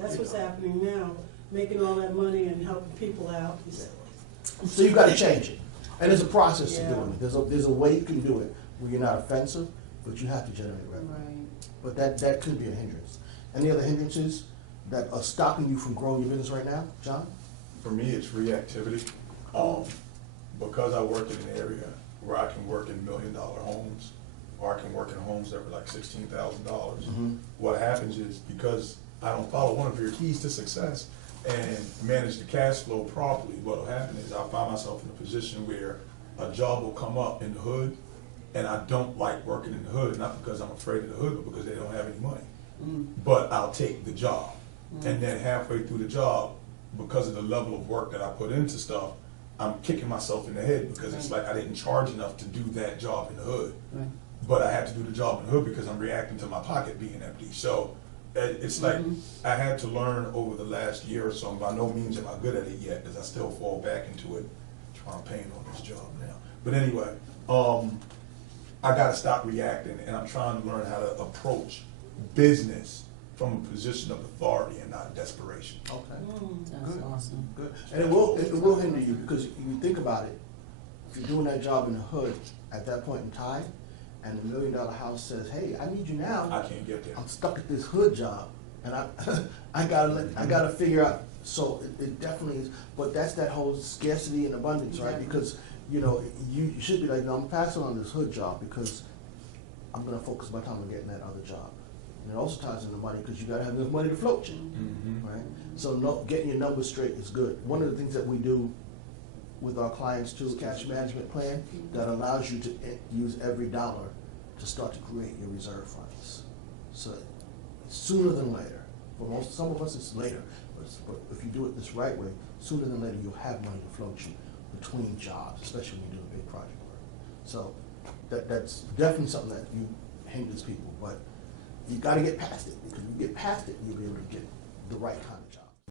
That's what's happening now, making all that money and helping people out. So you've got to change it. And there's a process to Yeah. doing it. There's a way you can do it where you're not offensive, but you have to generate revenue. Right. But that could be a hindrance. Any other hindrances that are stopping you from growing your business right now, John? For me, it's reactivity. Because I work in an area where I can work in $1 million homes, or I can work in homes that were like $16,000. Mm-hmm. What happens is, because I don't follow one of your keys to success and manage the cash flow properly, what will happen is I'll find myself in a position where a job will come up in the hood, and I don't like working in the hood, not because I'm afraid of the hood, but because they don't have any money. But I'll take the job. And then halfway through the job, because of the level of work that I put into stuff, I'm kicking myself in the head because it's like I didn't charge enough to do that job in the hood. But I had to do the job in the hood because I'm reacting to my pocket being empty. So it's like I had to learn over the last year or so. By no means am I good at it yet, because I still fall back into it. That's why I'm paying on this job now. But anyway, I got to stop reacting, and I'm trying to learn how to approach business from a position of authority and not desperation. Okay. That's Good. awesome. Good. And it will hinder you, because if you think about it, if you're doing that job in the hood at that point in time, and the $1 million house says, "Hey, I need you now. I can't get there. I'm stuck at this hood job, and I gotta figure out." So it definitely is. But that's that whole scarcity and abundance, right? Because you should be like, "No, I'm passing on this hood job because I'm gonna focus my time on getting that other job." And it also ties into money, because you gotta have enough money to float you, right? So getting your numbers straight is good. One of the things that we do with our clients too, is cash management plan that allows you to use every dollar to start to create your reserve funds. So sooner than later. For some of us it's later, but if you do it this right way, sooner than later you'll have money to float you between jobs, especially when you're doing big project work. So that's definitely something that hinders people, but you got to get past it, because when you get past it, you'll be able to get the right kind of job.